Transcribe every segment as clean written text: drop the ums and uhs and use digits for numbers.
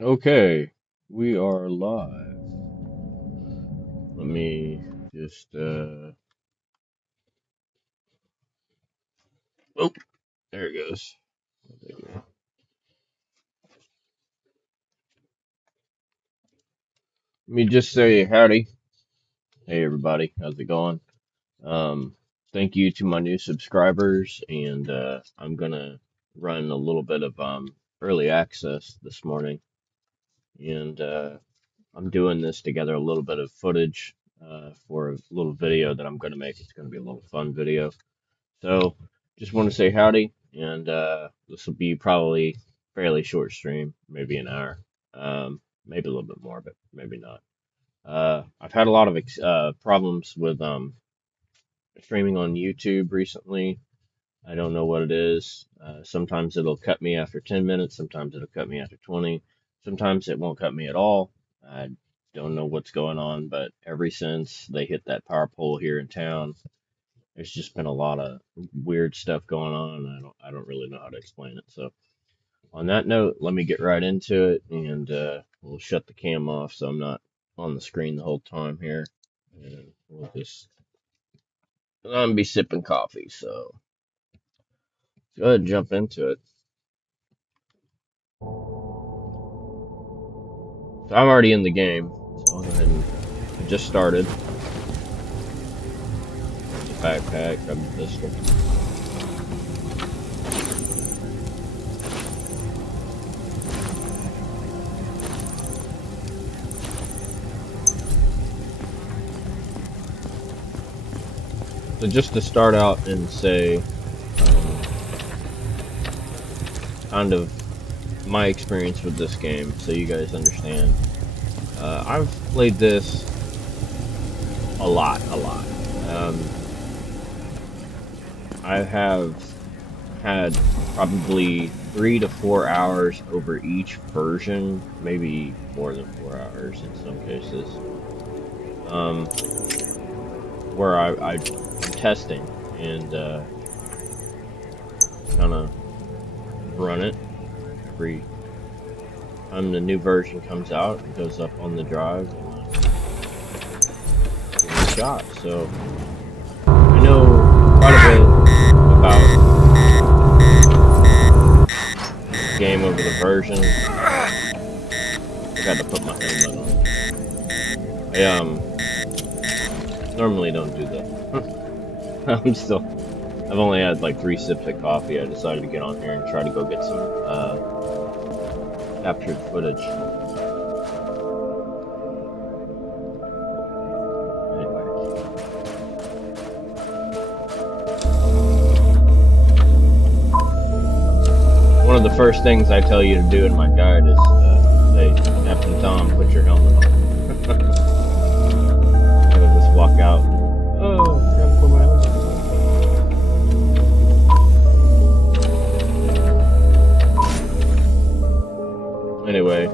Okay, we are live. Let me just oh, there it goes. Let me just say howdy. Hey everybody, how's it going? Um, Thank you to my new subscribers, and I'm gonna run a little bit of early access this morning, and I'm doing this to gather a little bit of footage for a little video that I'm gonna make. It's gonna be a little fun video. So just want to say howdy, and this will be probably fairly short stream, maybe an hour, maybe a little bit more, but maybe not. I've had a lot of problems with streaming on YouTube recently. I don't know what it is. Sometimes it'll cut me after 10 minutes, sometimes it'll cut me after 20, sometimes it won't cut me at all. I don't know what's going on, but ever since they hit that power pole here in town, there's just been a lot of weird stuff going on, and I don't really know how to explain it. So on that note, let me get right into it, and we'll shut the cam off so I'm not on the screen the whole time here, and we'll just I'm gonna be sipping coffee. So go ahead and jump into it. So I'm already in the game, so I'll go ahead and I just started. The backpack, grab the pistol. So just to start out and say, kind of my experience with this game, so you guys understand. I've played this a lot. I have had probably 3 to 4 hours over each version, maybe more than 4 hours in some cases. Where I'm testing and kind of run it every time the new version comes out. It goes up on the drive and give it a shot. So I know quite a bit about the game over the version. I got to put my helmet on. I normally don't do that. I've only had like 3 sips of coffee. I decided to get on here and try to go get some captured footage. Anyway. One of the first things I tell you to do in my guide is say, Captain Tom, put your helmet on. I just walk out. Oh, I gotta put my helmet on. Anyway,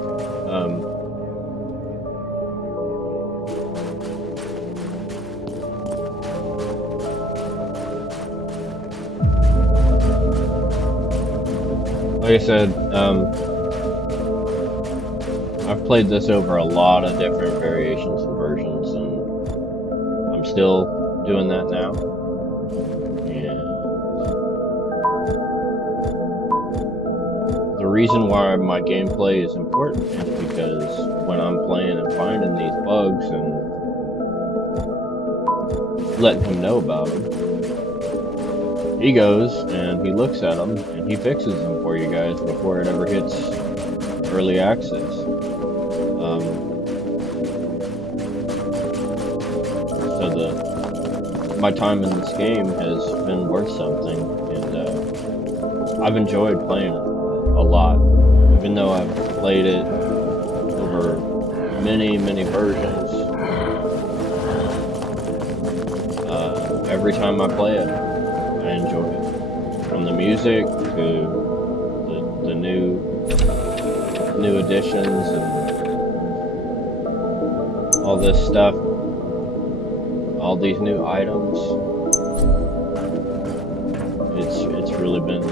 like I said, I've played this over a lot of different variations and versions, and I'm still doing that now. And the reason why my gameplay is important is because when I'm playing and finding these bugs and letting him know about them, he goes and he looks at them and he fixes them for you guys before it ever hits early access. So my time in this game has been worth something, and I've enjoyed playing it a lot, even though I've played it over many versions. Every time I play it, I enjoy it. From the music to the new additions and all this stuff, all these new items. It's really been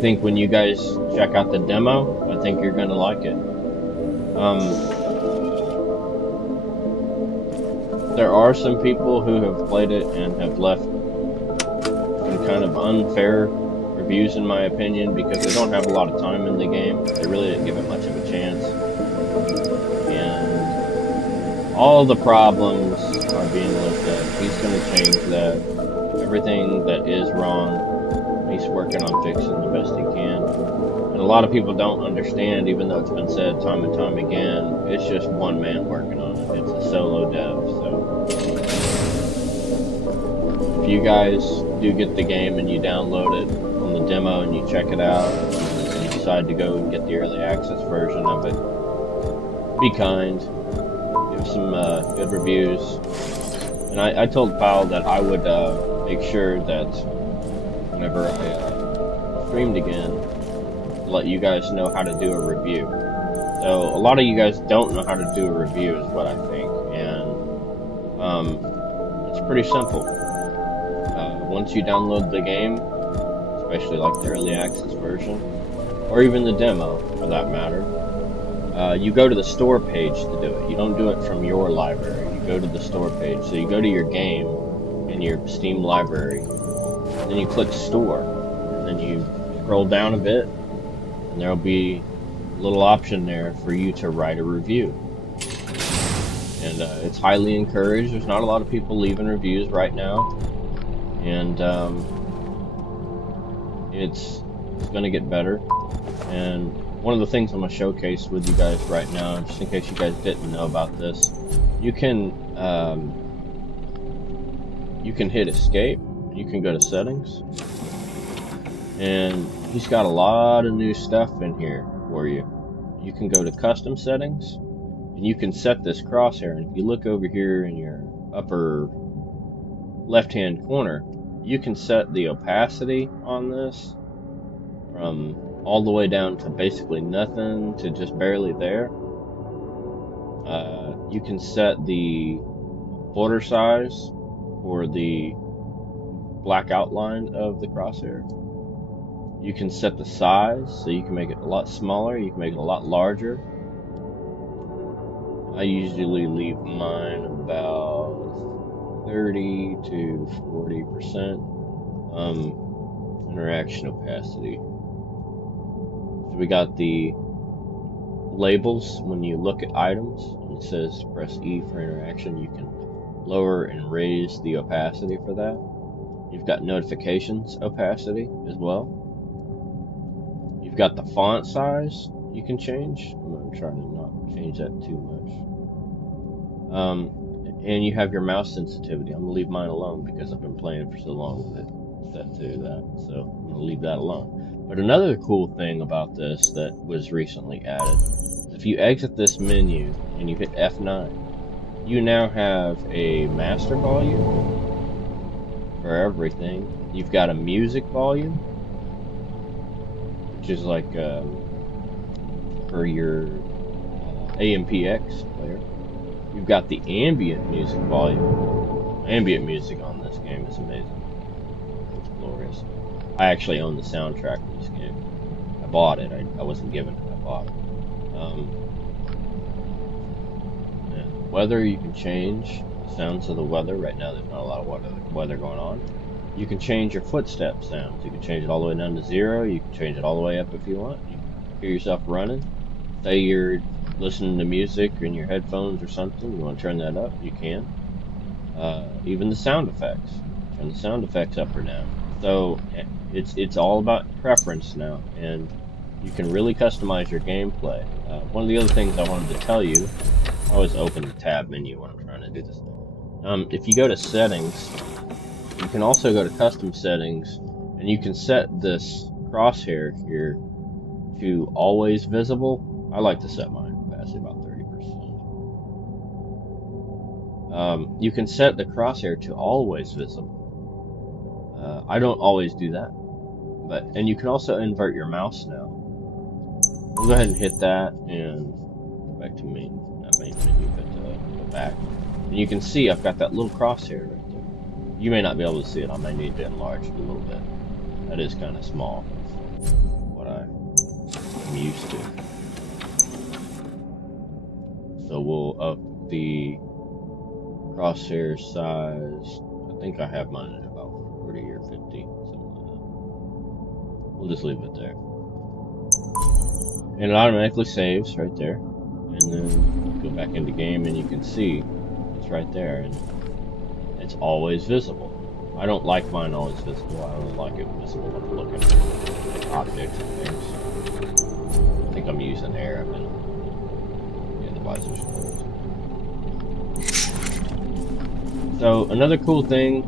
think when you guys check out the demo, I think you're gonna like it. There are some people who have played it and have left some kind of unfair reviews, in my opinion, because they don't have a lot of time in the game. They really didn't give it much of a chance. And all the problems are being looked at. He's going to change that. Everything that is wrong, he's working on fixing the best he can. And a lot of people don't understand, even though it's been said time and time again, it's just one man working on it. It's a solo dev, so if you guys do get the game and you download it on the demo and you check it out, and you decide to go and get the early access version of it, be kind, give some good reviews. And I told Pal that I would make sure that whenever I streamed again, let you guys know how to do a review. So a lot of you guys don't know how to do a review, is what I think, and it's pretty simple. Once you download the game, especially like the early access version, or even the demo for that matter, you go to the store page to do it. You don't do it from your library. You go to the store page. So you go to your game in your Steam library, then you click store, and then you scroll down a bit, and there'll be a little option there for you to write a review. And it's highly encouraged. There's not a lot of people leaving reviews right now, and it's going to get better. And one of the things I'm going to showcase with you guys right now, just in case you guys didn't know about this, you can hit escape. You can go to settings, and he's got a lot of new stuff in here for you. You can go to custom settings, and you can set this crosshair. And if you look over here in your upper left-hand corner, you can set the opacity on this from all the way down to basically nothing to just barely there. You can set the border size for the black outline of the crosshair. You can set the size, so you can make it a lot smaller, you can make it a lot larger. I usually leave mine about 30 to 40% interaction opacity. So we got the labels. When you look at items, it says press E for interaction. You can lower and raise the opacity for that. You've got notifications opacity as well. You've got the font size you can change. I'm going to try to not change that too much. And you have your mouse sensitivity. I'm going to leave mine alone because I've been playing for so long with it set to that. So I'm going to leave that alone. But another cool thing about this that was recently added is if you exit this menu and you hit F9, you now have a master volume for everything. You've got a music volume, which is like for your AMPX player. You've got the ambient music volume. Ambient music on this game is amazing. It's glorious. I actually own the soundtrack for this game. I bought it. I wasn't given it. I bought it. Weather, you can change the sounds of the weather. Right now there's not a lot of weather going on. You can change your footstep sounds. You can change it all the way down to 0. You can change it all the way up if you want. You can hear yourself running. Say you're listening to music in your headphones or something, you want to turn that up, you can. Even the sound effects. Turn the sound effects up or down. So it's all about preference now, and you can really customize your gameplay. One of the other things I wanted to tell you, I always open the tab menu when I'm trying to do this. If you go to settings, you can also go to custom settings, and you can set this crosshair here to always visible. I like to set mine opacity about 30%. You can set the crosshair to always visible. I don't always do that, and you can also invert your mouse now. I'll go ahead and hit that and go back to main menu, but go back. And you can see I've got that little crosshair right there. You may not be able to see it. I may need to enlarge it a little bit. That is kind of small. what I'm used to. So we'll up the crosshair size. I think I have mine at about 40 or 50, something like that. We'll just leave it there. And it automatically saves right there. And then go back into game and you can see it's right there. And it's always visible. I don't like mine always visible. I don't like it visible when I'm looking at objects and things. I think I'm using air. Yeah, the visor's closed. So another cool thing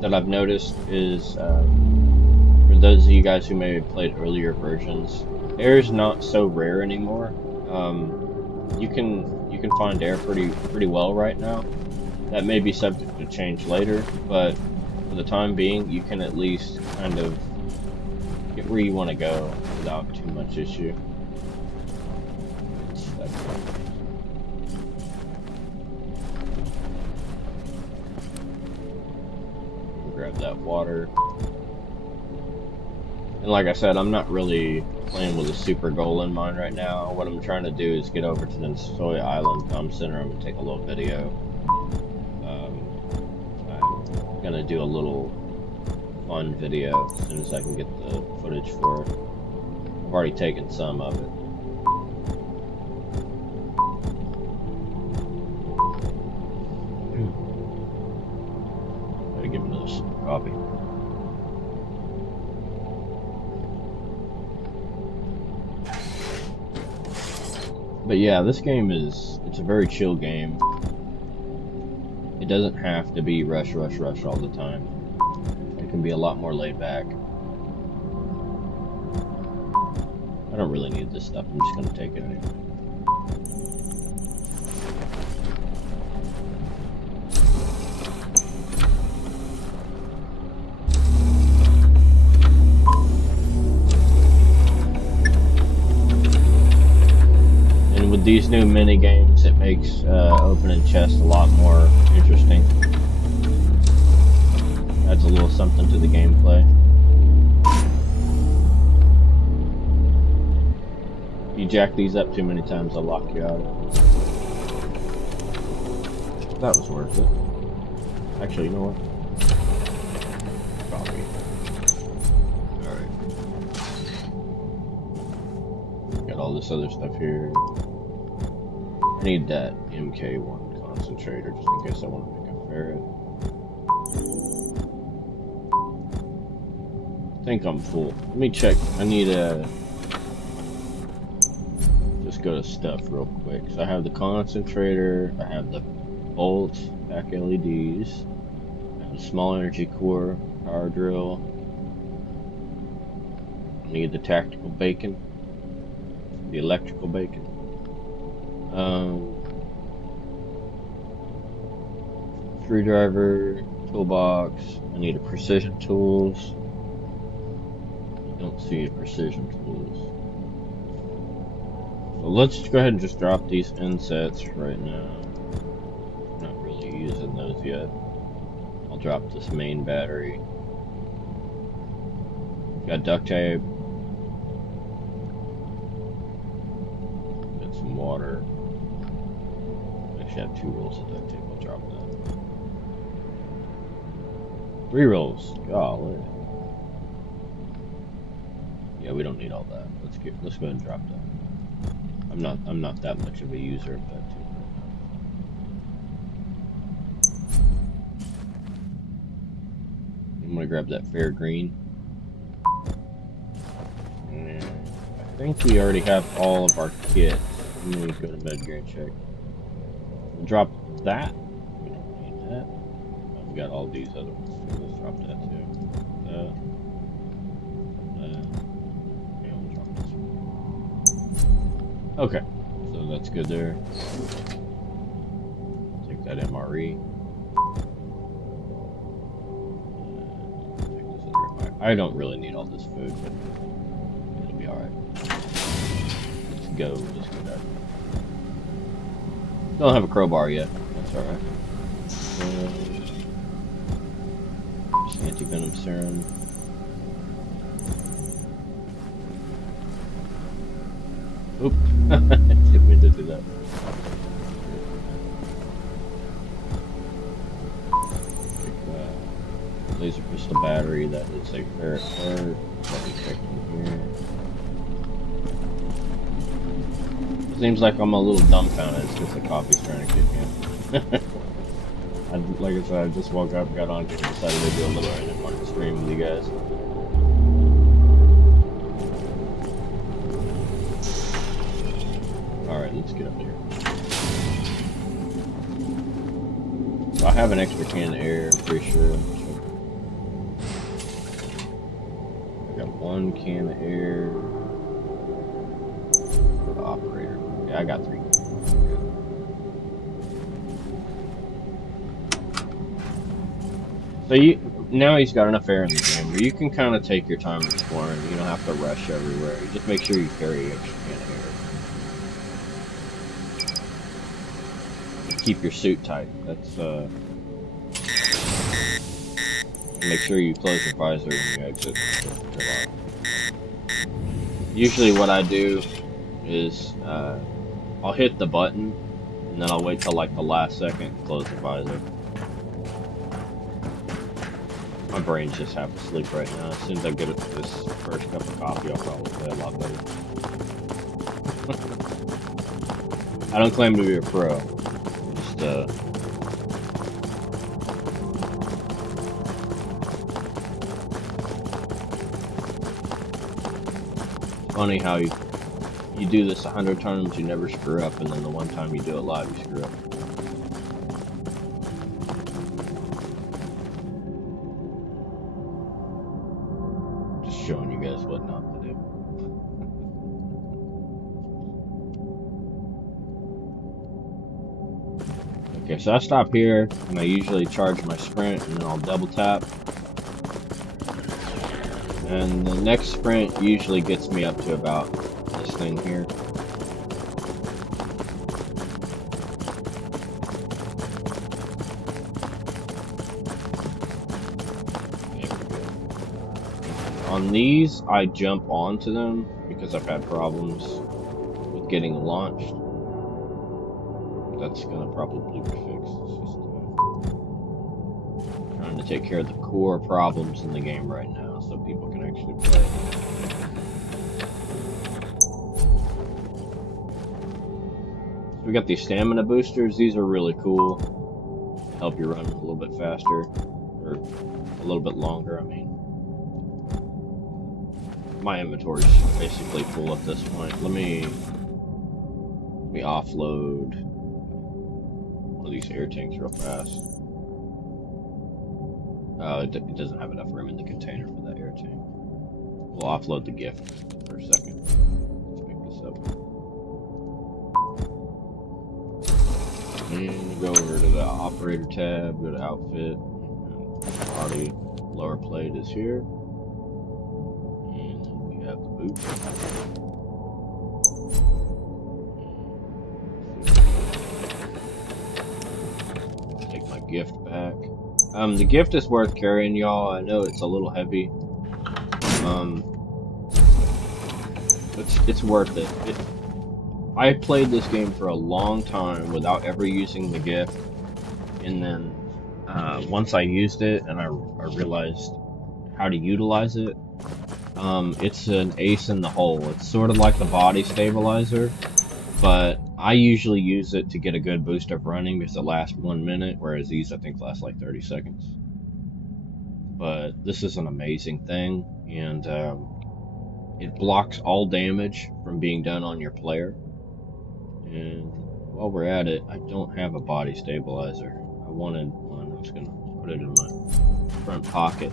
that I've noticed is for those of you guys who may have played earlier versions, air is not so rare anymore. You can find air pretty well right now. That may be subject to change later, but for the time being, you can at least kind of get where you want to go without too much issue. Grab that water. And like I said, I'm not really playing with a super goal in mind right now. What I'm trying to do is get over to the Soy Island Comm Center. I'm going to take a little video. I'm going to do a little fun video as soon as I can get the footage for it. I've already taken some of it. Gotta give him this coffee. But yeah, this game it's a very chill game. It doesn't have to be rush all the time. It can be a lot more laid back. I don't really need this stuff, I'm just gonna take it anyway. With these new mini games, it makes opening chests a lot more interesting. Adds a little something to the gameplay. If you jack these up too many times, they'll lock you out. That was worth it. Actually, you know what? Coffee. Alright. Got all this other stuff here. I need that MK1 concentrator just in case I want to make a ferret. I think I'm full. Let me check. I need a... Just go to stuff real quick. So I have the concentrator, I have the bolts, back LEDs, I have the small energy core, power drill. I need the tactical bacon, the electrical bacon. Screwdriver, toolbox. I need a precision tools. I don't see a precision tools. So let's go ahead and just drop these insets right now. I'm not really using those yet. I'll drop this main battery. Got duct tape. Got some water. I have 2 rolls of duct tape. I'll drop that. 3 rolls. Golly. Yeah, we don't need all that. Let's go ahead and drop that. I'm not that much of a user of that too. I'm gonna grab that fair green. And I think we already have all of our kits. Let me go to Medgear and check. We'll drop that. We don't need that. I've got all these other ones too. Let's drop that too. Yeah, we'll drop this one. Okay, so that's good there. Take that MRE. Take this other. I don't really need all this food, but it'll be alright. Let's go. Just go there. Don't have a crowbar yet. That's alright. Anti-venom serum. Oop. Didn't mean to do that. Laser pistol battery, that is a ferret part. Let me check in here. Seems like I'm a little dumbfounded. It's because the coffee's trying to kick in. Like I said, I just woke up, got on here, and decided to do a little random market stream with you guys. Alright, let's get up here. So I have an extra can of air, I'm pretty sure. I got one can of air. For the operator. Yeah, I got 3. So now he's got enough air in the game where you can kind of take your time exploring. You don't have to rush everywhere. You just make sure you carry an extra can of air. Keep your suit tight. That's make sure you close your visor when you exit. Usually what I do is I'll hit the button and then I'll wait till like the last second to close the visor. My brain's just half asleep right now. As soon as I get this first cup of coffee, I'll probably play a lot better. I don't claim to be a pro. Just funny how you do this 100 times, you never screw up, and then the one time you do it live, you screw up. Just showing you guys what not to do. Okay, so I stop here, and I usually charge my sprint, and then I'll double tap. And the next sprint usually gets me up to about this thing here. There we go. On these, I jump onto them because I've had problems with getting launched. That's gonna probably be fixed. It's just trying to take care of the core problems in the game right now so people can actually play. So we got these stamina boosters. These are really cool. Help you run a little bit faster, or a little bit longer, I mean. My inventory's basically full at this point. Let me offload one of these air tanks real fast. It doesn't have enough room in the container for that air tank. We'll offload the gift for a second. Let's pick this up. And go over to the operator tab, go to outfit. Body lower plate is here. And then we have the boot. Take my gift back. The gift is worth carrying, y'all. I know it's a little heavy. It's worth it. I played this game for a long time without ever using the gift, and then once I used it and I realized how to utilize it, it's an ace in the hole. It's sort of like the body stabilizer, but I usually use it to get a good boost of running because it lasts 1 minute, whereas these I think last like 30 seconds. But this is an amazing thing, and it blocks all damage from being done on your player. And while we're at it, I don't have a body stabilizer. I wanted one. I was going to put it in my front pocket.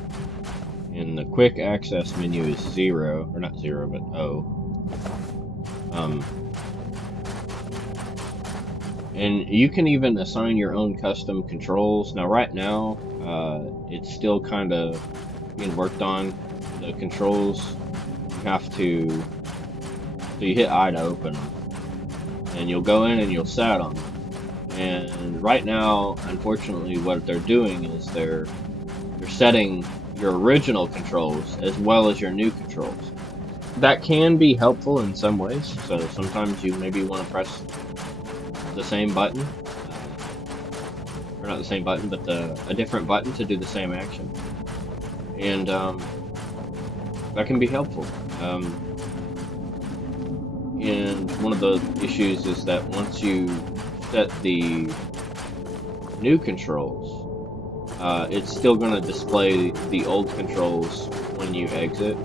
And the quick access menu is 0, or not 0, but O. And you can even assign your own custom controls. Now, right now, it's still kind of being worked on. The controls, you have to, so you hit I to open them. And you'll go in and you'll set them. And right now, unfortunately, what they're doing is they're setting your original controls as well as your new controls. that can be helpful in some ways. So sometimes you maybe want to press the same button, or not the same button, but a different button to do the same action, and that can be helpful. And one of the issues is that once you set the new controls, it's still going to display the old controls when you exit,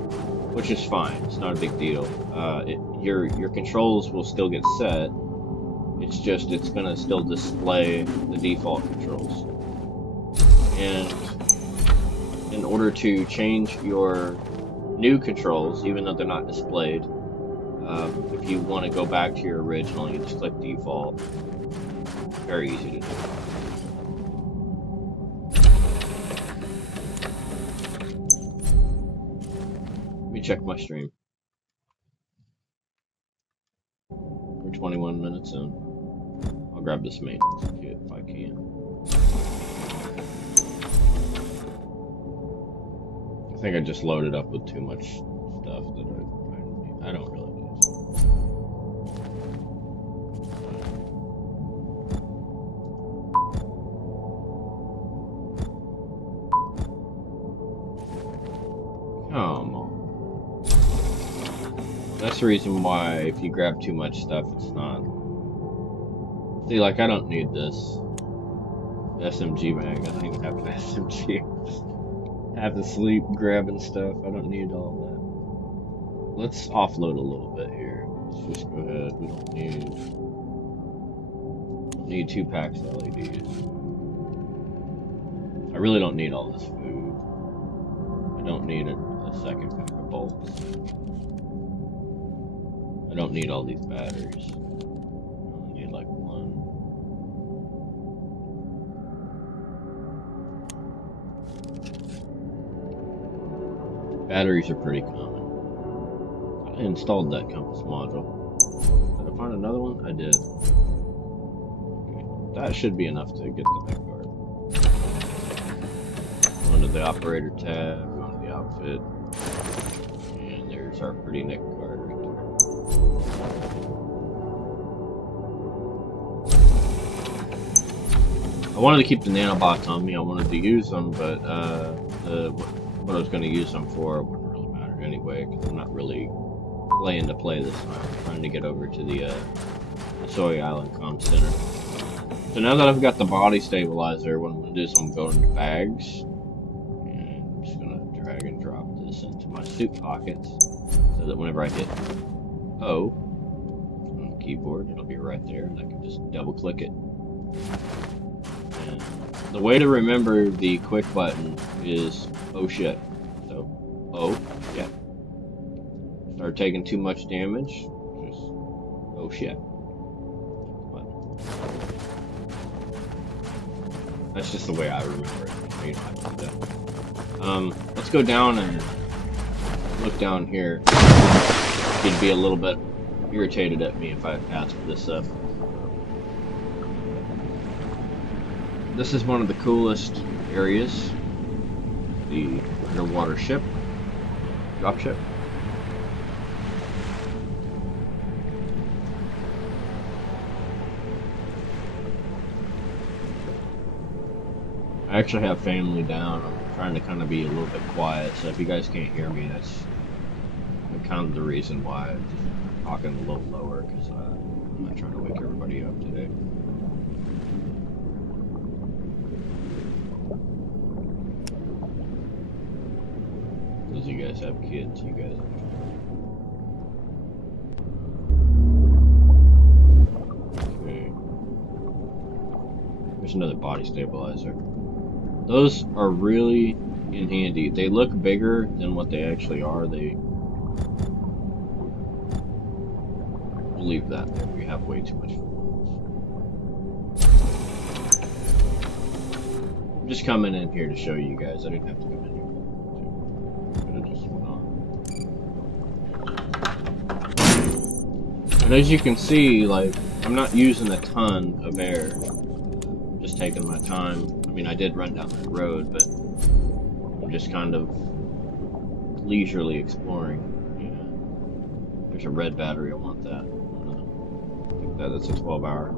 which is fine. It's not a big deal. Your controls will still get set. It's just it's going to still display the default controls. And in order to change your new controls, even though they're not displayed, if you want to go back to your original, you just click default. Very easy to do. Let me check my stream. We're 21 minutes in. I'll grab this maintenance kit if I can. I think I just loaded up with too much stuff that I don't really need. Come on. That's the reason why if you grab too much stuff, it's not. See, like, I don't need this SMG mag. I don't even have an SMG. Half asleep grabbing stuff. I don't need all that. Let's offload a little bit here. Let's just go ahead. We don't need 2 packs of LEDs. I really don't need all this food. I don't need a second pack of bolts. I don't need all these batteries. I only need like 1. Batteries are pretty common. I installed that compass module. Did I find another one? I did. Okay. That should be enough to get the neck guard. Go into the operator tab, go into the outfit, and there's our pretty neck guard right there. I wanted to keep the nanobots on me. I wanted to use them, but what I was going to use them for wouldn't really matter anyway, because I'm not really playing to play this time. I'm trying to get over to the Soy Island Comm Center. So now that I've got the body stabilizer, what I'm going to do is I'm going to go into bags, and I'm just going to drag and drop this into my suit pockets, so that whenever I hit O on the keyboard, it'll be right there, and I can just double click it. And the way to remember the quick button is oh shit. So, oh shit. Start taking too much damage, just oh shit. Button. That's just the way I remember it. You don't have to do that. Let's go down and look down here. You'd be a little bit irritated at me if I asked for this stuff. This is one of the coolest areas, the underwater ship, dropship. I actually have family down. I'm trying to kind of be a little bit quiet, so if you guys can't hear me, that's kind of the reason why I'm just talking a little lower, because I'm not trying to wake everybody up today. Because you guys have kids, you guys okay. There's another body stabilizer. Those are really in handy. They look bigger than what they actually are. We'll leave that there. We have way too much food. I'm just coming in here to show you guys. I didn't have to come in here. Could have just went on. And as you can see, like, I'm not using a ton of air. I'm just taking my time. I mean, I did run down that road, but I'm just kind of leisurely exploring. Yeah. There's a red battery, I want that. I think that's a 12-hour.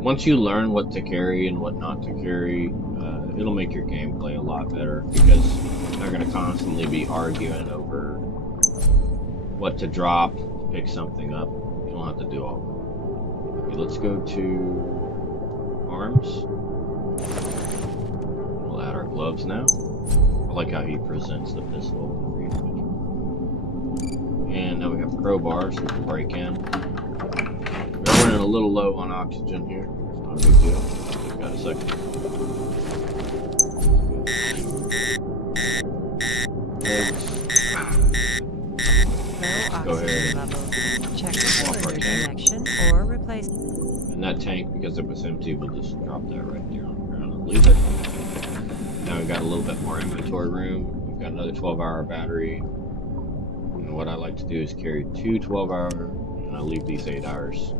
Once you learn what to carry and what not to carry, it'll make your gameplay a lot better, because you're not going to constantly be arguing over what to drop, pick something up. You don't have to do all of it. Okay, let's go to arms. We'll add our gloves now. I like how he presents the pistol. And now we have crowbars, so we can break in. We're running a little low on oxygen here. Not a big deal. We've got a second. Go ahead and check the cylinder connection or replace. And that tank, because it was empty, we'll just drop that right there on the ground and leave it. Now we've got a little bit more inventory room. We've got another 12-hour battery. And what I like to do is carry 2 12-hour, and I leave these 8 hours.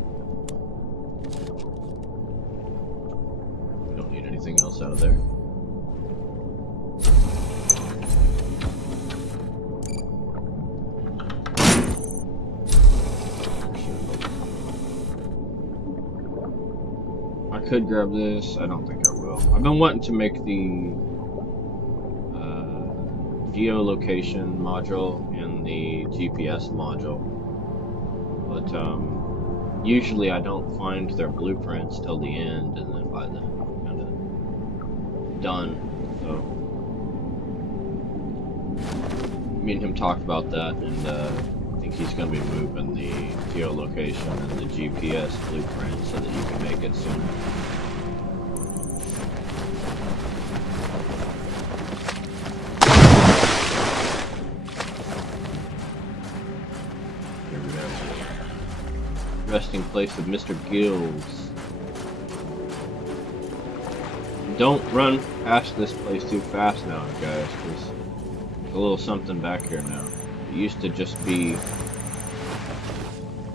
We don't need anything else out of there. I could grab this. I don't think I will. I've been wanting to make the geolocation module and the GPS module, but usually I don't find their blueprints till the end, and then by then I'm kind of done. So me and him talked about that, and I think he's going to be moving the geolocation and the GPS blueprint so that you can make it sooner. Resting place of Mr. Gills. Don't run past this place too fast now, guys, because there's a little something back here now. It used to just be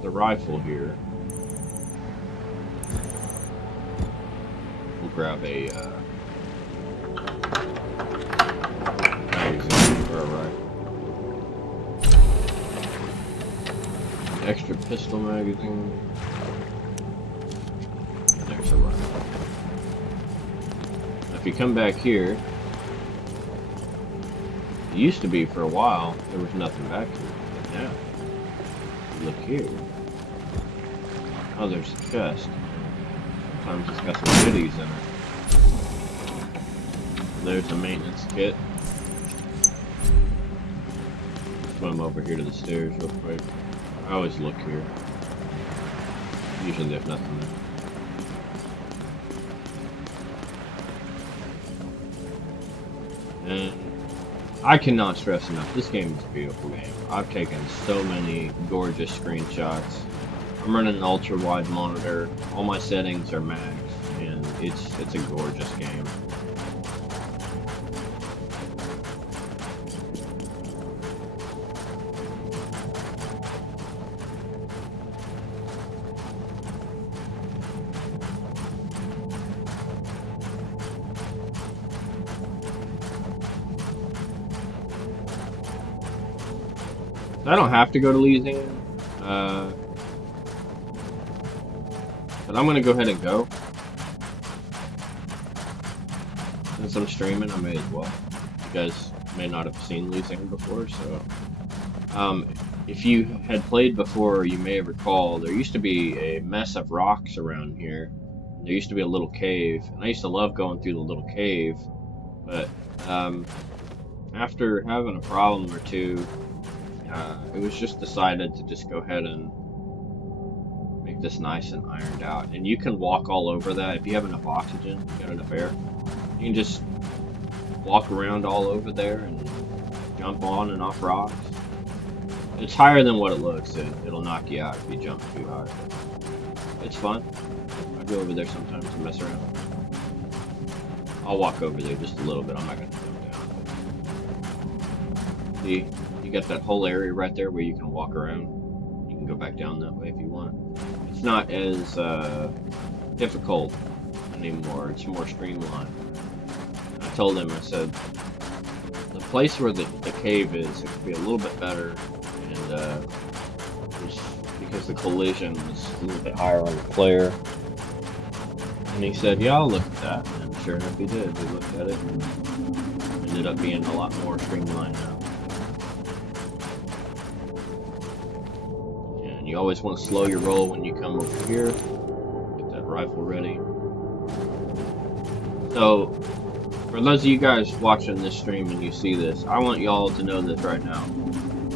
the rifle here. We'll grab a magazine for a rifle. Extra pistol magazine. There's a rifle. Now if you come back here, it used to be for a while there was nothing back here, but now look here. Oh, there's a chest. Sometimes it's got some goodies in it. There's the maintenance kit. Swim over here to the stairs real quick. I always look here. Usually there's nothing there. And I cannot stress enough, this game is a beautiful game. I've taken so many gorgeous screenshots. I'm running an ultra wide monitor. All my settings are max, and it's a gorgeous game. I don't have to go to Louisiana, but I'm going to go ahead and go. Since I'm streaming, I may as well. You guys may not have seen Louisiana before, so... if you had played before, you may recall, there used to be a mess of rocks around here. There used to be a little cave, and I used to love going through the little cave, but after having a problem or two, it was just decided to just go ahead and make this nice and ironed out. And you can walk all over that. If you have enough oxygen, you got enough air, you can just walk around all over there and jump on and off rocks. It's higher than what it looks. It'll knock you out if you jump too high. It's fun. I go over there sometimes and mess around. I'll walk over there just a little bit. I'm not going to jump down. See? You got that whole area right there where you can walk around. You can go back down that way if you want. It's not as difficult anymore. It's more streamlined. I told him, I said, the place where the cave is, it could be a little bit better, and just because the collision was a little bit higher on the player. And he said, yeah, I'll look at that. And sure enough, he did. We looked at it and ended up being a lot more streamlined now. And you always want to slow your roll when you come over here. Get that rifle ready. So, for those of you guys watching this stream and you see this, I want y'all to know this right now.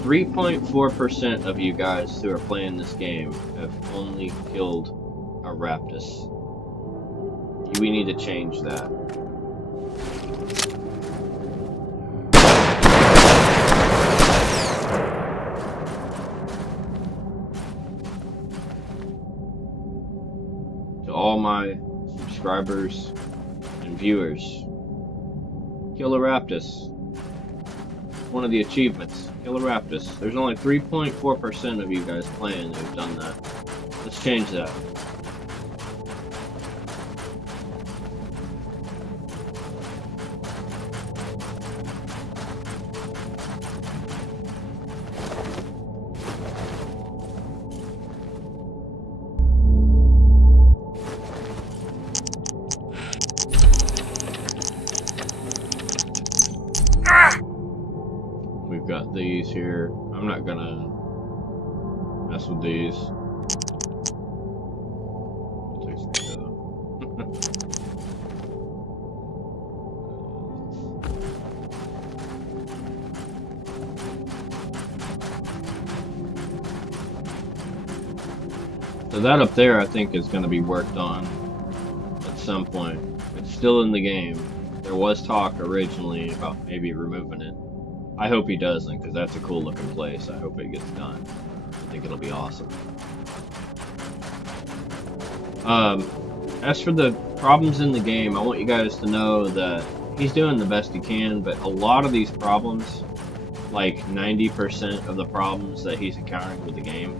3.4% of you guys who are playing this game have only killed a Raptus. We need to change that. To all my subscribers and viewers, kill a Raptus. One of the achievements. Kill a Raptus. There's only 3.4% of you guys playing who've done that. Let's change that. We've got these here. I'm not gonna mess with these. I'll take some of them. So that up there, I think, is going to be worked on at some point. It's still in the game. There was talk originally about maybe removing it. I hope he doesn't, because that's a cool looking place. I hope it gets done. I think it'll be awesome. As for the problems in the game, I want you guys to know that he's doing the best he can, but a lot of these problems, like 90% of the problems that he's encountering with the game,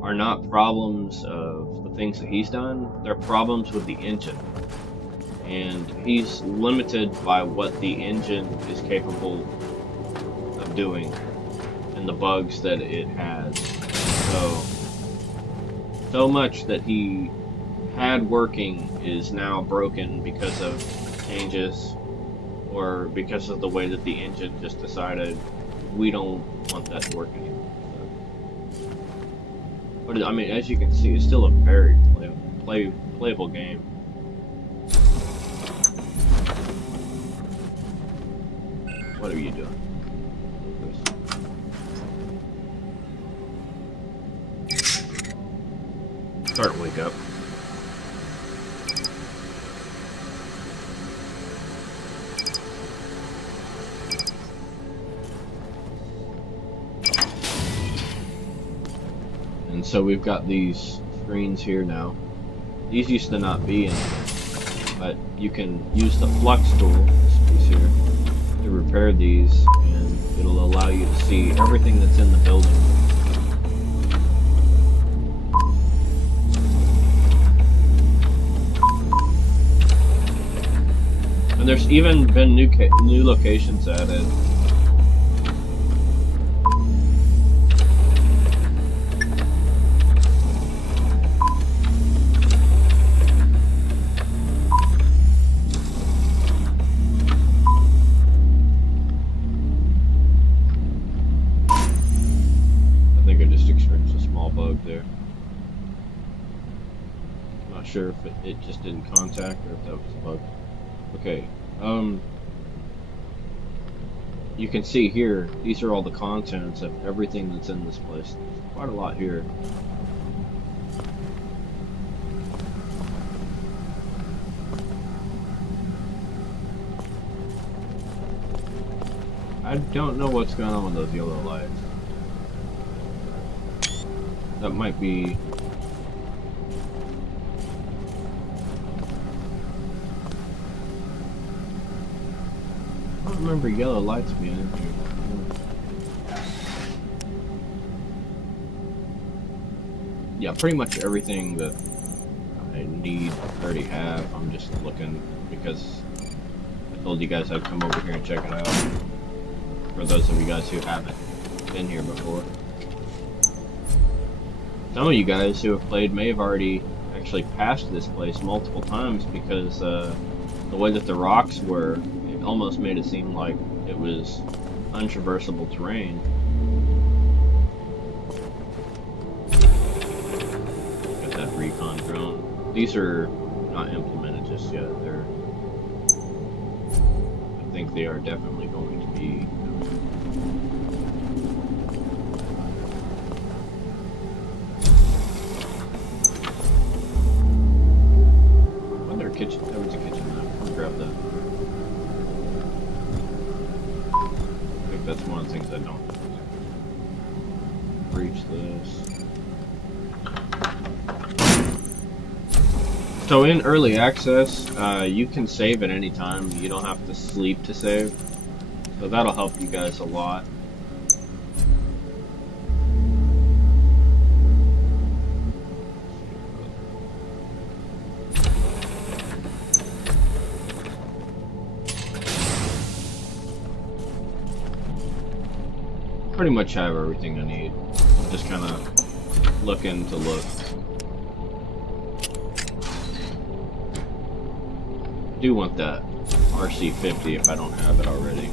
are not problems of the things that he's done. They're problems with the engine. And he's limited by what the engine is capable of doing and the bugs that it has. So much that he had working is now broken because of changes or because of the way that the engine just decided we don't want that to work anymore. But I mean, as you can see, it's still a very playable game. What are you doing? Start to wake up. And so we've got these screens here now. These used to not be in here, but you can use the flux tool, this piece here, to repair these, and it'll allow you to see everything that's in the building. And there's even been new locations added. Sure if it just didn't contact or if that was a bug. Okay, you can see here, these are all the contents of everything that's in this place. There's quite a lot here. I don't know what's going on with those yellow lights. That might be... I don't remember yellow lights being in here. Yeah, pretty much everything that I need I already have. I'm just looking because I told you guys I'd come over here and check it out. for those of you guys who haven't been here before. Some of you guys who have played may have already actually passed this place multiple times because the way that the rocks were, it almost made it seem like it was untraversable terrain. Got that recon drone. These are not implemented just yet. I think they are definitely going to be. Kitchen. There was a kitchen there. We'll grab that. I think that's one of the things I don't breach this. So in early access, you can save at any time. You don't have to sleep to save. So that'll help you guys a lot. Pretty much have everything I need. Just kind of looking to look. I do want that RC50 if I don't have it already.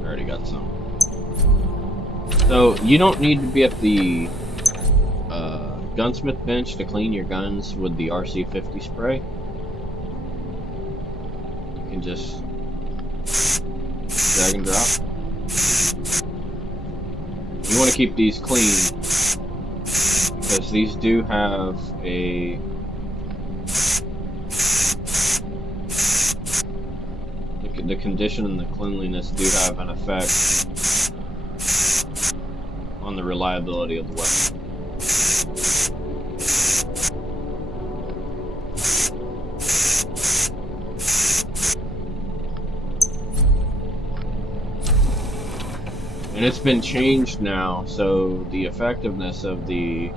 I already got some. So you don't need to be at the gunsmith bench to clean your guns with the RC50 spray. You can just drag and drop. You want to keep these clean because these do have a the condition and the cleanliness do have an effect on the reliability of the weapon. And it's been changed now, so the effectiveness of the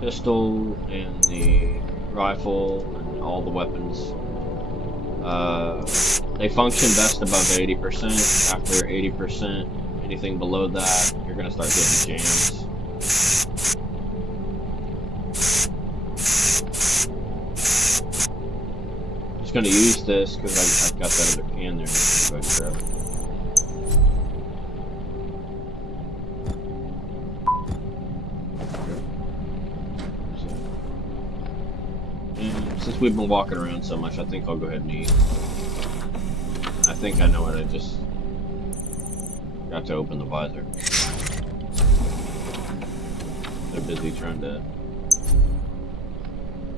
pistol and the rifle and all the weapons, they function best above 80%. After 80%, anything below that, you're going to start getting jams. I'm just going to use this because I've got that other can there. So I can grab it. Since we've been walking around so much, I think I'll go ahead and eat. I think I know what I just got to open the visor. They're busy trying to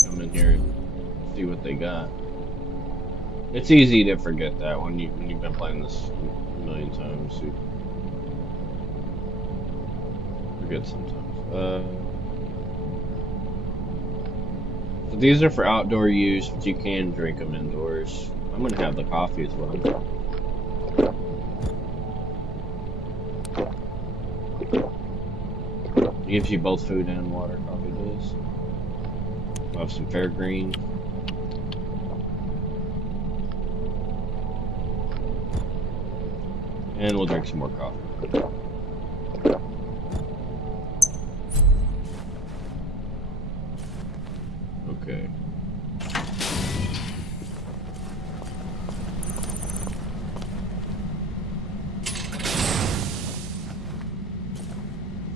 come in here and see what they got. It's easy to forget that when you've been playing this a million times. You forget sometimes. So these are for outdoor use, but you can drink them indoors. I'm gonna have the coffee as well. It gives you both food and water, coffee does. We'll have some fair green. And we'll drink some more coffee. Okay.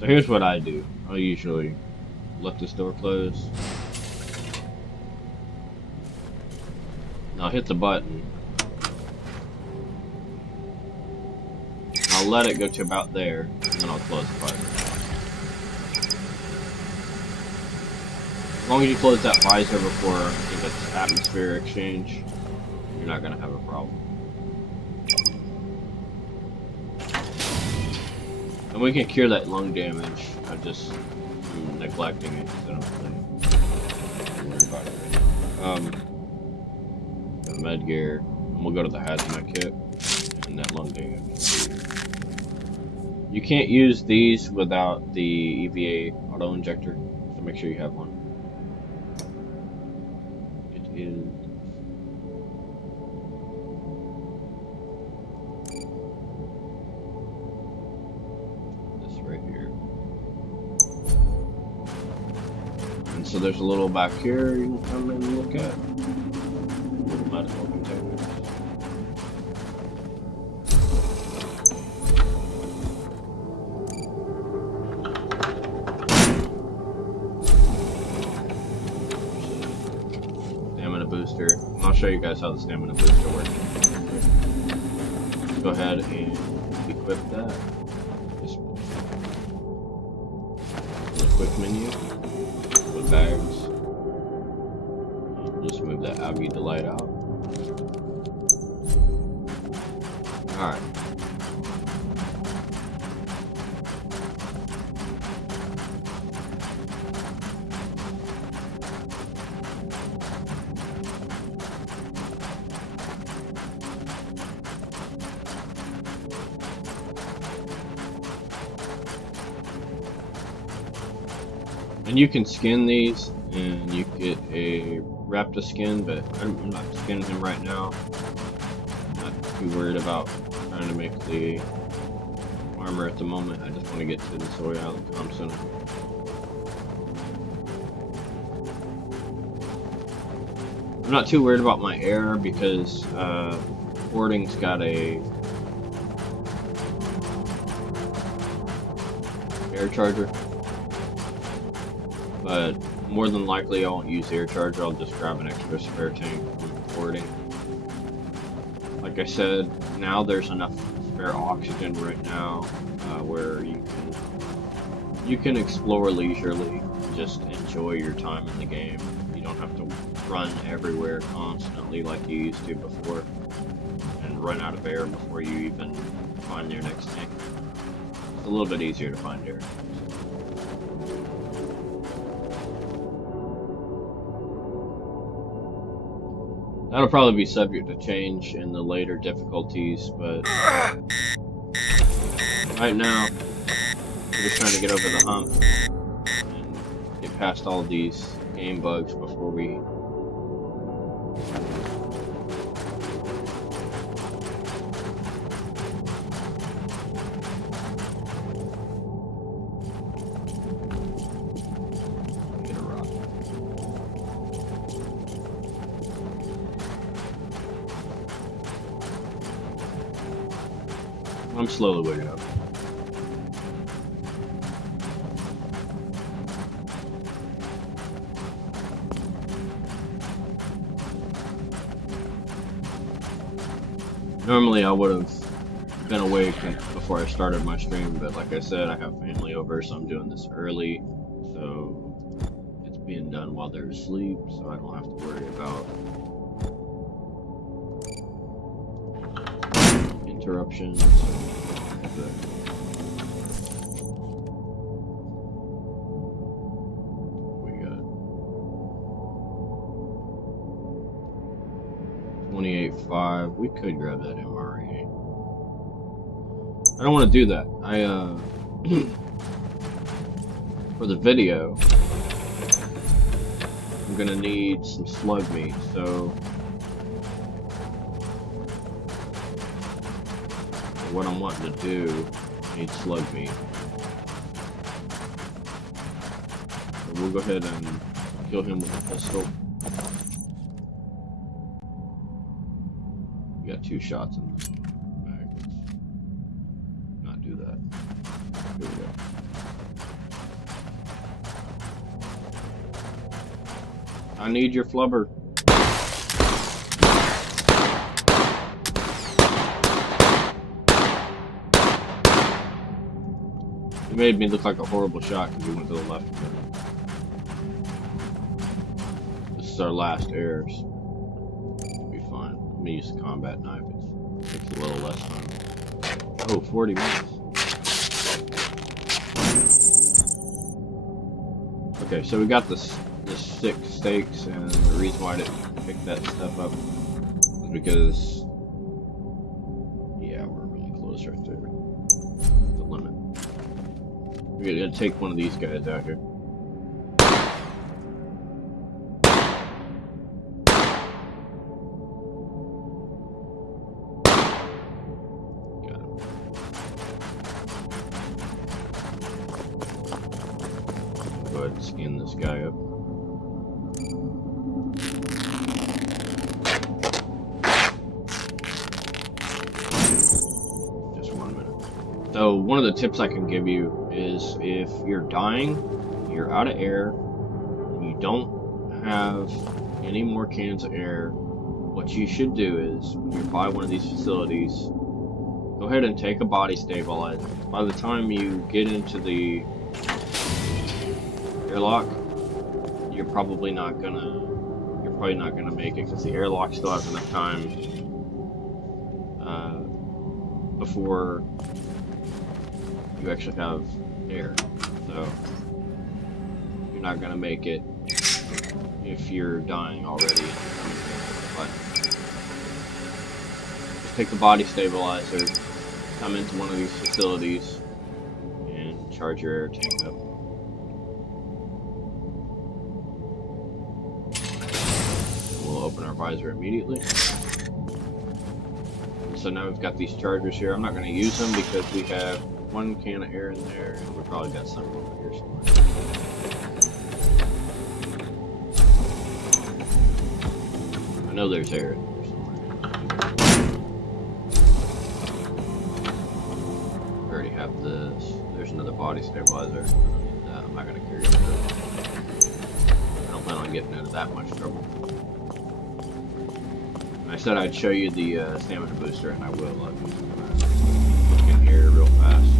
So here's what I do. I'll usually let this door close. I'll hit the button. I'll let it go to about there, and then I'll close the visor. As long as you close that visor before I think it's atmosphere exchange, you're not going to have a problem. And we can cure that lung damage. I'm just neglecting it because I don't really worry about it right now. The med gear, and we'll go to the hazmat kit and that lung damage. You can't use these without the EVA auto injector, so make sure you have one. It is so there's a little back here you can come in and look at. Little medical containers. Stamina booster. And I'll show you guys how the stamina booster works. Go ahead and equip that. Just a quick menu with bags. Just move that Algae Delight out. Alright. And you can skin these, and you get a Raptor skin, but I'm not skinning him right now. I'm not too worried about trying to make the armor at the moment. I just want to get to the Soy Island Comm Center. I'm not too worried about my air because Hoarding's got a air charger. But more than likely I won't use air charger, I'll just grab an extra spare tank from Hoarding. Like I said, now there's enough spare oxygen right now where you can explore leisurely, just enjoy your time in the game. You don't have to run everywhere constantly like you used to before and run out of air before you even find your next tank. It's a little bit easier to find air. That'll probably be subject to change in the later difficulties, but right now, we're just trying to get over the hump and get past all of these game bugs before we get a rock. I'm slowly waking up. Normally I would have been awake before I started my stream, but like I said, I have family over, so I'm doing this early. So it's being done while they're asleep, so I don't have to worry about interruptions. We got 28.5. We could grab that MRE. I don't want to do that. For the video, I'm gonna need some slug meat, so what I'm wanting to do, I need slug meat. So we'll go ahead and kill him with a pistol. We got 2 shots in the bag. Let's not do that. Here we go. I need your flubber. It made me look like a horrible shot because we went to the left. This is our last airs. It'll be fine. Let me use the combat knife. It takes a little less time. Oh, 40 minutes. Okay, so we got this 6 steaks, and the reason why I didn't pick that stuff up is because, yeah, we're really close right there. The limit. We're gonna take one of these guys out here. Got him. Go ahead and skin this guy up. So one of the tips I can give you is if you're dying, you're out of air, and you don't have any more cans of air, what you should do is, when you're by one of these facilities, go ahead and take a body stabilizer. By the time you get into the airlock, you're probably not gonna make it, because the airlock still has enough time before you actually have air. So you're not gonna make it if you're dying already. But just take the body stabilizer, come into one of these facilities, and charge your air tank up. We'll open our visor immediately. So now we've got these chargers here. I'm not going to use them because we have one can of air in there, and we probably got some over here somewhere. I know there's air in there somewhere. We already have this. There's another body stabilizer. I'm not going to carry it through. I don't plan on getting into that much trouble. I said I'd show you the stamina booster, and I will. I'm just gonna look in here real fast.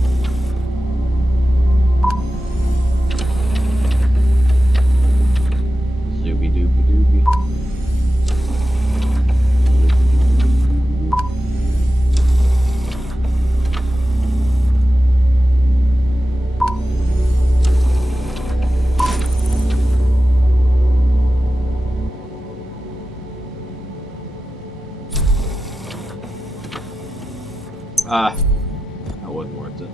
Zooby dooby dooby. That wasn't worth it.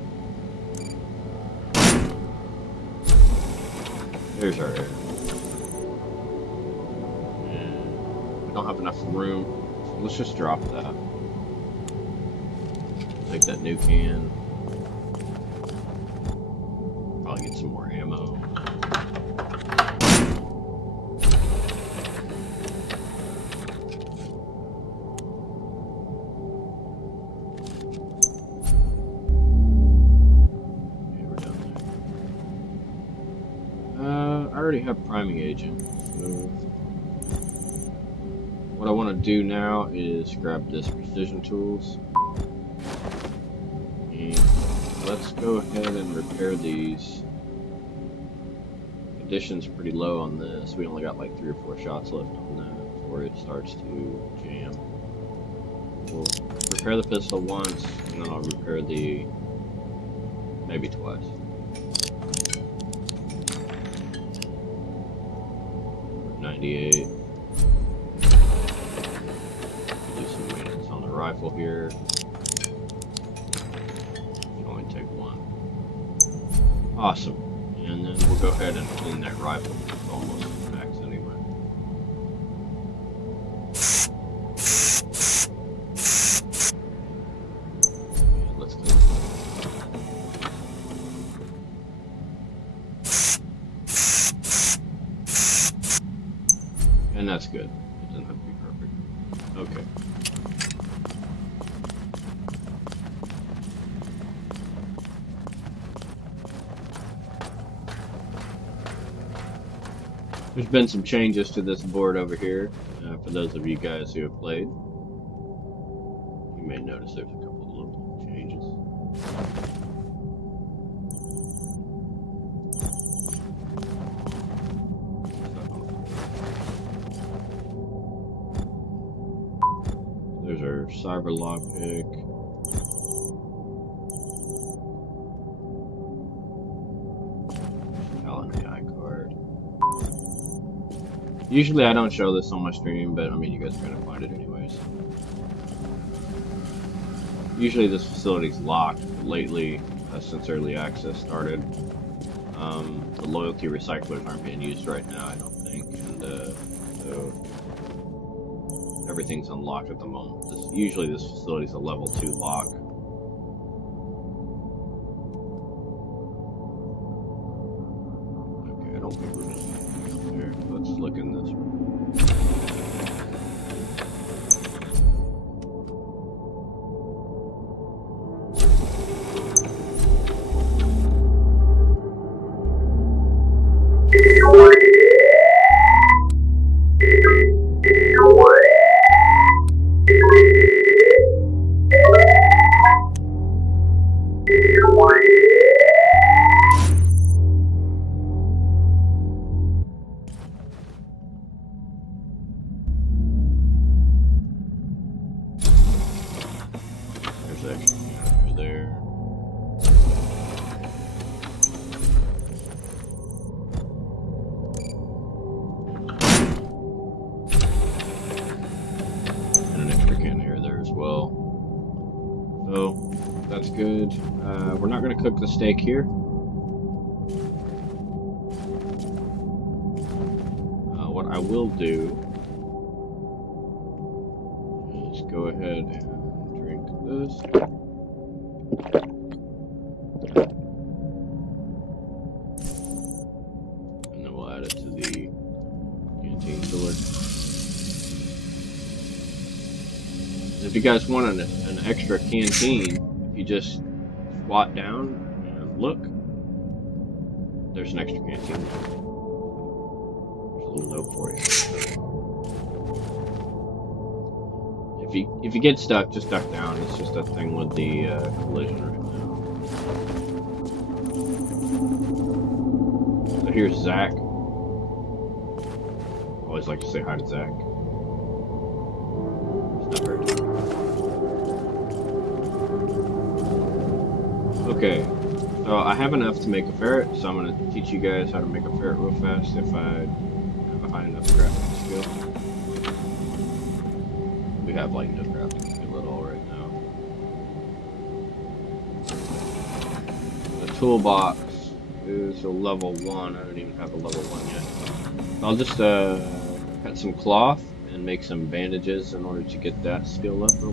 There's our air. And we don't have enough room, so let's just drop that. Take that new can. Probably get some more ammo. I already have priming agent, so what I want to do now is grab this precision tools, and let's go ahead and repair these. Condition's pretty low on this. We only got like 3 or 4 shots left on that before it starts to jam. We'll repair the pistol once, and then I'll repair the maybe twice. 98. Do some maintenance on the rifle here. You only take 1. Awesome. And then we'll go ahead and clean that rifle. It's almost max anyway. And let's clean it. And that's good. It doesn't have to be perfect. Okay. There's been some changes to this board over here. For those of you guys who have played, you may notice there's a couple of little changes. There's our cyber lockpick. AI card. Usually I don't show this on my stream, but I mean you guys are gonna find it anyways. Usually this facility's locked, but lately, since early access started, the loyalty recyclers aren't being used right now, I don't think, and so everything's unlocked at the moment. Usually this facility's a level 2 lock. Okay, I don't think we're gonna be up there. Let's look in this room. extra can over there. And an extra can here there as well. So that's good. We're not going to cook the steak here. What I will do is go ahead and drink this. And then we'll add it to the canteen filler. If you guys want an extra canteen, if you just squat down and look, there's an extra canteen. There's a little note for you. If you get stuck, just duck down. It's just that thing with the collision right now. So here's Zach. Always like to say hi to Zach. It's not very good. Okay, so I have enough to make a ferret, so I'm going to teach you guys how to make a ferret real fast if I have a high enough crafting skill. We have like no crafting skill at all right now. The toolbox is a level 1. I don't even have a level 1 yet. I'll just cut some cloth and make some bandages in order to get that skill up real